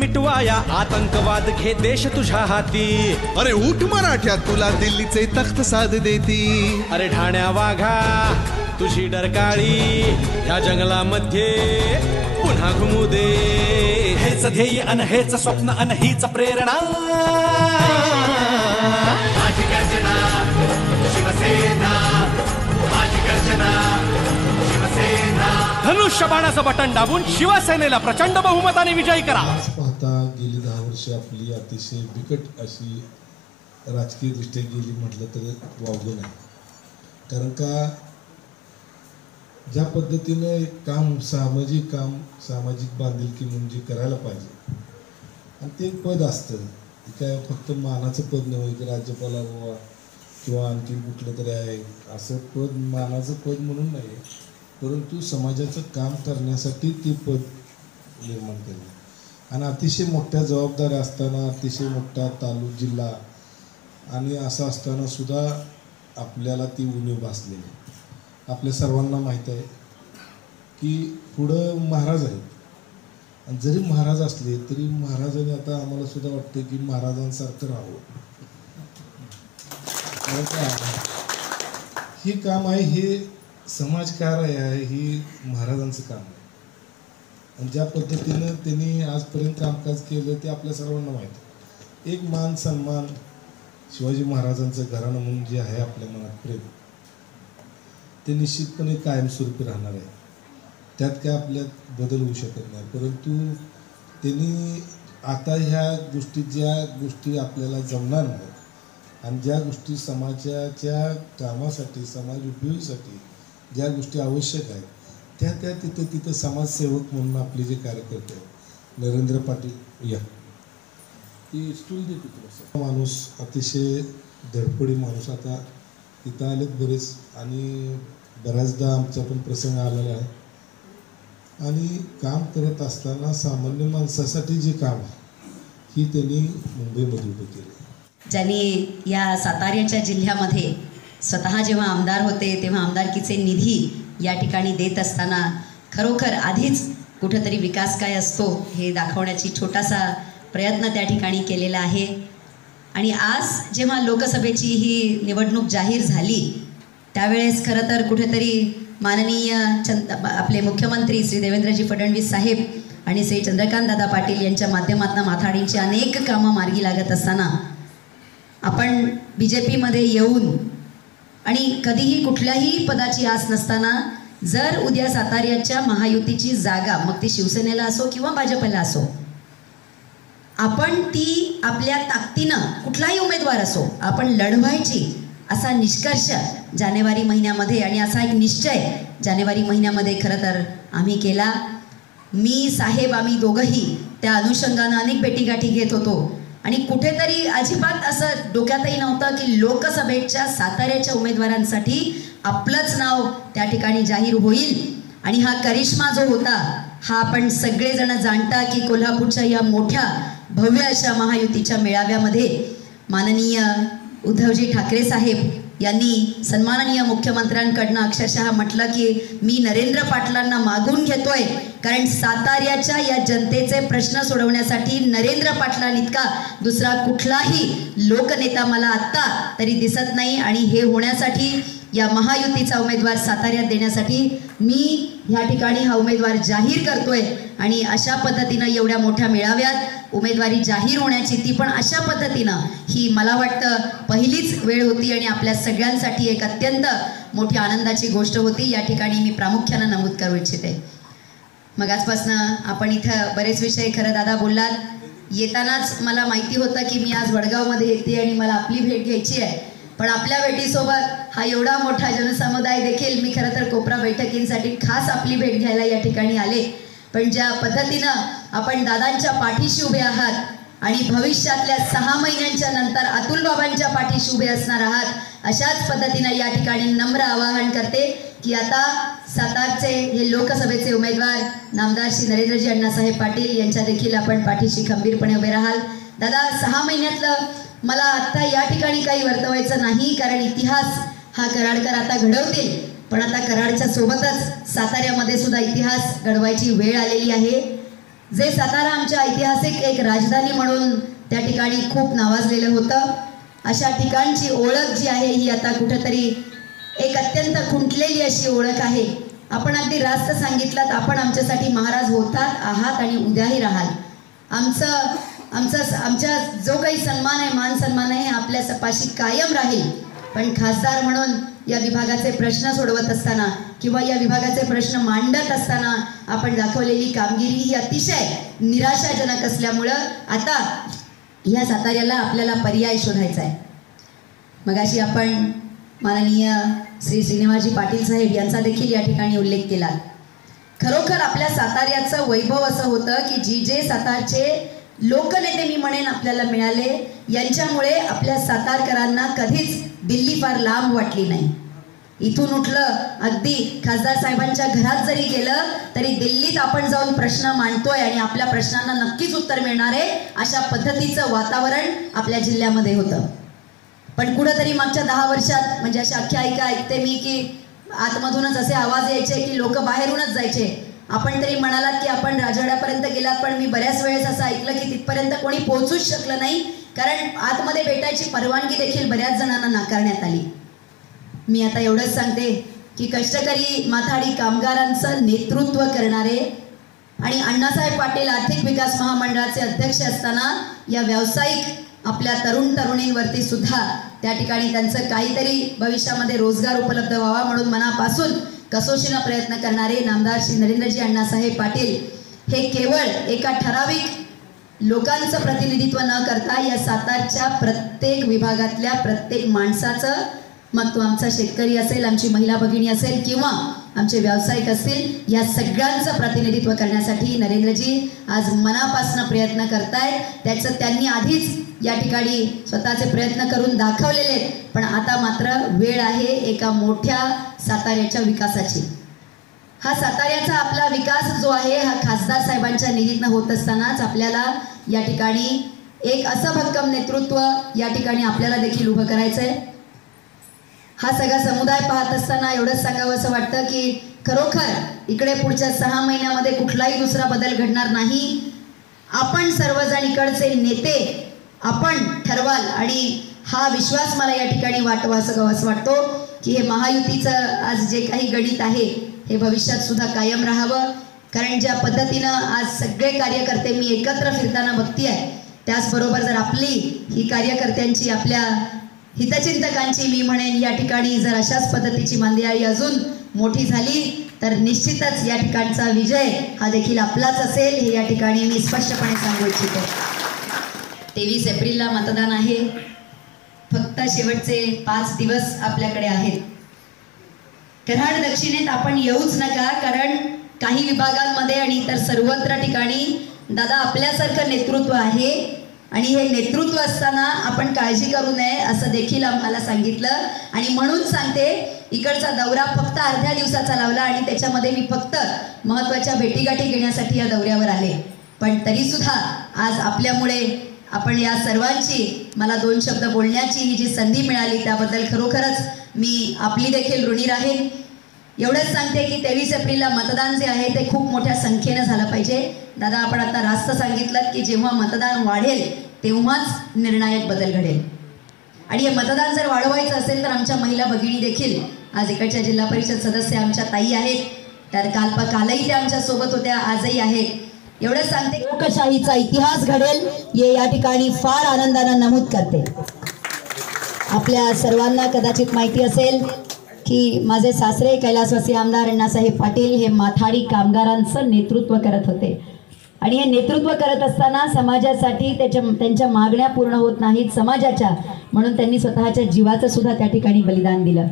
मिटवाया आतंकवाद घे देश तुझ्या हाती. अरे उठ मराठ्या तुला दिल्लीचे तख्त साध देती. अरे ठाण्या वाघा तुझी डरकाळी ह्या जंगलामध्ये पुन्हा घुमू दे. हेच ध्येय अन हेच स्वप्न अन हीच प्रेरणा. माझी गर्जना शिवसेना माझी गर्जना शिवसेना. धनुष्य बाणाचं बटन दाबून शिवसेनेला प्रचंड बहुमताने विजयी करा. अतिशय बिकट अशी राजकीय दृष्ट्या गेली म्हटलं तर वावगं नाही. कारण का ज्या पद्धतीनं एक काम सामाजिक काम सामाजिक बांधिलकी म्हणजे करायला पाहिजे आणि ते एक पद असतं. काय फक्त मानाचं पद नव्हे की राज्यपाला बाबा किंवा आणखी कुठलं तरी आहे. असं पद मानाचं पद म्हणून नाही. परंतु समाजाचं काम करण्यासाठी ते पद निर्माण केलं आणि अतिशय मोठ्या जबाबदाऱ्या असताना अतिशय मोठा तालुक जिल्हा आणि असं असताना सुद्धा आपल्याला ती उणीव भासलेली आहे. आपल्या सर्वांना माहीत आहे की पुढं महाराज आहेत. आणि जरी महाराज असले तरी महाराजांनी आता आम्हाला सुद्धा वाटतं की महाराजांसारखं राहावं. हे काम आहे हे समाजकार्य आहे हे महाराजांचं काम आहे. आणि ज्या पद्धतीनं त्यांनी आजपर्यंत कामकाज केलं ते आपल्या सर्वांना माहीत एक मान सन्मान शिवाजी महाराजांचं घराणं म्हणून जे आहे आपल्या मनात प्रेम ते निश्चितपणे कायमस्वरूपी राहणार आहे. त्यात काय आपल्यात बदल होऊ शकत नाही. परंतु त्यांनी आता ह्या गोष्टी ज्या गोष्टी आपल्याला जमणार नाही आणि ज्या गोष्टी समाजाच्या कामासाठी समाज उपयोगीसाठी ज्या गोष्टी आवश्यक आहेत त्या त्या तिथं तिथं समाजसेवक म्हणून आपले जे कार्यकर्ते आहेत नरेंद्र पाटील या. ती स्टूल देते तुला माणूस अतिशय धडपडी माणूस. आता इथं आलेत बरेच आणि बऱ्याचदा आमचा पण प्रसंग आलेला आहे. आणि काम करत असताना सामान्य माणसासाठी जे काम आहे ही त्यांनी मुंबईमध्ये उभं केलं. ज्यांनी या साताऱ्याच्या जिल्ह्यामध्ये स्वतः जेव्हा आमदार होते तेव्हा आमदारकीचे निधी या ठिकाणी देत असताना खरोखर आधीच कुठंतरी विकास काय असतो हे दाखवण्याची छोटासा प्रयत्न त्या ठिकाणी केलेला आहे. आणि आज जेव्हा लोकसभेची ही निवडणूक जाहीर झाली त्यावेळेस खरं तर कुठेतरी माननीय चंद आपले मुख्यमंत्री श्री देवेंद्रजी फडणवीस साहेब आणि श्री चंद्रकांत दादा पाटील यांच्या माध्यमातून माथाडींची अनेक कामं मार्गी लागत असताना आपण बी जे पीमध्ये येऊन आणि कधीही कुठल्याही पदाची आस नसताना जर उद्या साताऱ्याच्या महायुतीची जागा मग ती शिवसेनेला असो किंवा भाजपला असो आपण ती आपल्या ताकदीनं कुठलाही उमेदवार असो आपण लढवायची असा निष्कर्ष जानेवारी महिन्यामध्ये आणि असा एक निश्चय जानेवारी महिन्यामध्ये खरं तर आम्ही केला. मी साहेब आम्ही दोघंही त्या अनुषंगानं अनेक भेटीगाठी घेत होतो. आणि कुठेतरी अजिबात असं डोक्यातही नव्हतं की लोकसभेच्या साताऱ्याच्या उमेदवारांसाठी आपलंच नाव त्या ठिकाणी जाहीर होईल. आणि हा करिश्मा जो होता हा आपण सगळेजण जाणता की कोल्हापूरच्या या मोठ्या भव्य अशा महायुतीच्या मेळाव्यामध्ये माननीय उद्धवजी ठाकरे साहेब यांनी सन्माननीय मुख्यमंत्र्यांकडनं अक्षरशः म्हटलं की मी नरेंद्र पाटलांना मागून घेतोय. कारण साताऱ्याच्या या जनतेचे प्रश्न सोडवण्यासाठी नरेंद्र पाटलांइतका दुसरा कुठलाही लोकनेता मला आत्ता तरी दिसत नाही आणि हे होण्यासाठी या महायुतीचा उमेदवार साताऱ्यात देण्यासाठी मी ह्या ठिकाणी हा उमेदवार जाहीर करतोय. आणि अशा पद्धतीनं एवढ्या मोठ्या मेळाव्यात उमेदवारी जाहीर होण्याची ती पण अशा पद्धतीनं ही मला वाटतं पहिलीच वेळ होती आणि आपल्या सगळ्यांसाठी एक अत्यंत मोठी आनंदाची गोष्ट होती. या ठिकाणी मी प्रामुख्यानं नमूद करू इच्छिते. मग आजपासनं आपण इथं बरेच विषय खरं दादा बोललात. येतानाच मला माहिती होतं की मी आज वडगावमध्ये येते आणि मला आपली भेट घ्यायची आहे. पण आपल्या भेटीसोबत हा एवढा मोठा जनसमुदाय देखील मी खरं तर कोपरा बैठकींसाठी खास आपली भेट घ्यायला या ठिकाणी आले. पण ज्या पद्धतीनं आपण दादांच्या पाठीशी उभे आहात आणि भविष्यातल्या सहा महिन्यांच्या नंतर अतुल बाबांच्या पाठीशी उभे असणार आहात अशाच पद्धतीनं या ठिकाणी नम्र आवाहन करते की आता सातारचे हे लोकसभेचे उमेदवार नामदार श्री नरेंद्रजी अण्णासाहेब पाटील यांच्या देखील आपण पाठीशी खंबीरपणे उभे राहाल. दादा सहा महिन्यातलं मला आत्ता या ठिकाणी काही वर्तवायचं नाही कारण इतिहास हा कराडकर आता घडवतील. पण आता कराडच्या सोबतच साताऱ्यामध्ये सुद्धा इतिहास घडवायची वेळ आलेली आहे. जे सातारा आमच्या ऐतिहासिक एक राजधानी म्हणून त्या ठिकाणी खूप नावाजलेलं होतं. अशा ठिकाणची ओळख जी आहे ही आता कुठंतरी एक अत्यंत खुंटलेली अशी ओळख आहे. आपण अगदी रास्त सांगितलं आपण आमच्यासाठी महाराज होतात आहात आणि उद्याही राहाल. आमचं आमचा आमच्या जो काही सन्मान आहे मान सन्मान आहे हे आपल्या सपाशी कायम राहील. पण खासदार म्हणून या विभागाचे प्रश्न सोडवत असताना किंवा या विभागाचे प्रश्न मांडत असताना आपण दाखवलेली कामगिरी ही अतिशय निराशाजनक असल्यामुळं आता या साताऱ्याला आपल्याला पर्याय शोधायचा आहे. मगाशी आपण माननीय श्री श्रीनिवाजी पाटील साहेब यांचा देखील या ठिकाणी उल्लेख केला. खरोखर आपल्या साताऱ्याचं वैभव असं होतं की जी जे सातारचे लोकनेते मी म्हणेन आपल्याला मिळाले. यांच्यामुळे आपल्या सातारकरांना कधीच दिल्ली फार लांब वाटली नाही. इथून उठलं अगदी खासदार साहेबांच्या घरात जरी गेलं तरी दिल्लीत आपण जाऊन प्रश्न मांडतोय आणि आपल्या प्रश्नांना नक्कीच उत्तर मिळणार आहे अशा पद्धतीचं वातावरण आपल्या जिल्ह्यामध्ये होतं. पण कुठंतरी मागच्या दहा वर्षात म्हणजे अशा आख्यायिका ऐकते मी की आतमधूनच असे आवाज यायचे की लोक बाहेरूनच जायचे. आपण तरी म्हणालात की आपण राजवाड्यापर्यंत गेलात पण मी बऱ्याच वेळेस असं ऐकलं की तिथपर्यंत कोणी पोहोचूच शकलं नाही कारण आतमध्ये भेटायची परवानगी देखील बऱ्याच जणांना नाकारण्यात आली. मी आता एवढंच सांगते की कष्टकरी माथाडी कामगारांचं नेतृत्व करणारे आणि अण्णासाहेब पाटील आर्थिक विकास महामंडळाचे अध्यक्ष असताना या व्यावसायिक आपल्या तरुण तरुणींवरती सुद्धा त्या ठिकाणी त्यांचं काहीतरी भविष्यामध्ये रोजगार उपलब्ध व्हावा म्हणून मनापासून कसोशीनं प्रयत्न करणारे नामदार श्री नरेंद्रजी अण्णासाहेब पाटील हे केवळ एका ठराविक लोकांचं प्रतिनिधित्व न करता या सातारच्या प्रत्येक विभागातल्या प्रत्येक माणसाचं मग तो आमचा शेतकरी असेल आमची महिला भगिनी असेल किंवा आमचे व्यावसायिक असतील या सगळ्यांचं प्रतिनिधित्व करण्यासाठी नरेंद्रजी आज मनापासून प्रयत्न करतायत. त्याचं त्यांनी आधीच या ठिकाणी स्वतःचे प्रयत्न करून दाखवलेले आहेत. पण आता मात्र वेळ आहे एका मोठ्या साताऱ्याच्या विकासाची. हा साताऱ्याचा आपला विकास जो आहे हा खासदार साहेबांच्या निधीतनं होत असतानाच आपल्याला या ठिकाणी एक असं भक्कम नेतृत्व या ठिकाणी आपल्याला देखील उभं करायचं आहे हा सगळा समुदाय पाहत असताना एवढंच सांगावं असं वाटतं की खरोखर इकडे पुढच्या सहा महिन्यामध्ये कुठलाही दुसरा बदल घडणार नाही. आपण सर्वजण इकडचे नेते आपण ठरवाल आणि हा विश्वास मला या ठिकाणी वाटवा असं असं वाटतो. की हे महायुतीचं आज जे काही गणित आहे हे भविष्यात सुद्धा कायम राहावं. कारण ज्या पद्धतीनं आज सगळे कार्यकर्ते मी एकत्र फिरताना बघती आहे त्याचबरोबर जर आपली ही कार्यकर्त्यांची आपल्या हितचिंतकांची मी म्हणेन या ठिकाणी जर अशाच पद्धतीची मांदियाळी अजून मोठी झाली तर निश्चितच या ठिकाणचा विजय हा देखील आपलाच असेल हे या ठिकाणी मी स्पष्टपणे सांगू इच्छितो. तेवीस एप्रिलला मतदान आहे. फक्त शेवटचे पाच दिवस आपल्याकडे आहेत. कराड दक्षिणेत आपण येऊच नका कारण काही विभागांमध्ये आणि इतर सर्वत्र ठिकाणी दादा आपल्यासारखं नेतृत्व आहे आणि हे नेतृत्व असताना आपण काळजी करू नये असं देखील आम्हाला सांगितलं. आणि म्हणून सांगते इकडचा दौरा फक्त अर्ध्या दिवसाचा लावला आणि त्याच्यामध्ये मी फक्त महत्त्वाच्या भेटीगाठी घेण्यासाठी या दौऱ्यावर आले. पण तरीसुद्धा आज आपल्यामुळे आपण या सर्वांची मला दोन शब्द बोलण्याची ही जी संधी मिळाली त्याबद्दल खरोखरच मी आपली देखील ऋणी राहीन. एवढंच सांगते की तेवीस एप्रिलला मतदान जे आहे ते खूप मोठ्या संख्येनं झालं पाहिजे. दादा आपण आता रास्त सांगितलं की जेव्हा मतदान वाढेल तेव्हाच निर्णायक बदल घडेल. आणि हे मतदान जर वाढवायचं असेल तर आमच्या महिला भगिनी देखील आज इकडच्या जिल्हा परिषद सदस्य आमच्या ताई आहेत. तर काल कालही त्या आमच्यासोबत होत्या आजही आहेत. एवढंच सांगते लोकशाहीचा इतिहास घडेल हे या ठिकाणी फार आनंदानं नमूद करते. आपल्या सर्वांना कदाचित माहिती असेल की माझे सासरे कैलासवासी आमदार अण्णासाहेब पाटील हे माथाडी कामगारांचं नेतृत्व करत होते. आणि हे नेतृत्व करत असताना समाजासाठी त्याच्या त्यांच्या मागण्या पूर्ण होत नाहीत समाजाच्या म्हणून त्यांनी स्वतःच्या जीवाचं सुद्धा त्या ठिकाणी बलिदान दिलं.